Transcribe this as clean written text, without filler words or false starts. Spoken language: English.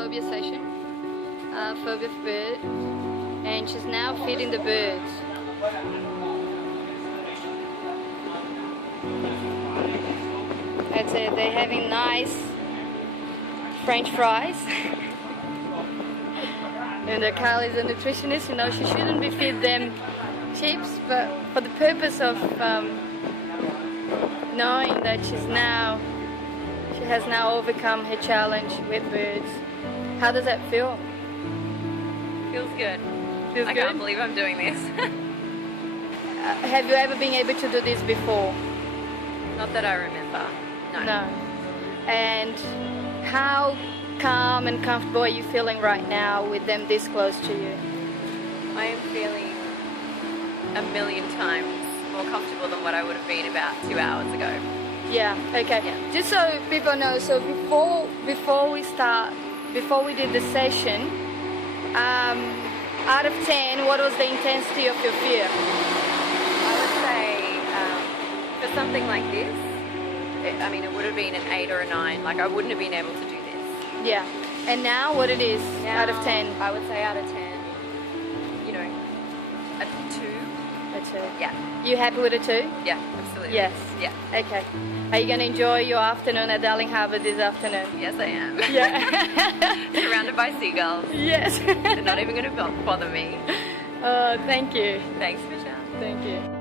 phobia session, phobia of bird, and she's now feeding the birds. That's it, they're having nice French fries. And Kylie's a nutritionist, you know, she shouldn't be feeding them chips, but for the purpose of knowing that she has now overcome her challenge with birds. How does that feel? Feels good. Feels I good? can't believe I'm doing this. Have you ever been able to do this before? Not that I remember. No. And how calm and comfortable are you feeling right now with them this close to you? I am feeling a million times more comfortable than what I would have been about 2 hours ago. Yeah, okay. Yeah. Just so people know, so before we did the session, out of 10, what was the intensity of your fear? I would say for something like this, it would have been an 8 or a 9. Like, I wouldn't have been able to do this. Yeah. And now what it is Now, out of 10? I would say out of 10, you know, a 2. A 2. Yeah. You happy with a 2? Yeah, absolutely. Yes. Yeah. Okay. Are you going to enjoy your afternoon at Darling Harbour this afternoon? Yes, I am. Yeah. Surrounded by seagulls. Yes. They're not even going to bother me. Oh, thank you. Thanks, Michelle. Thank you.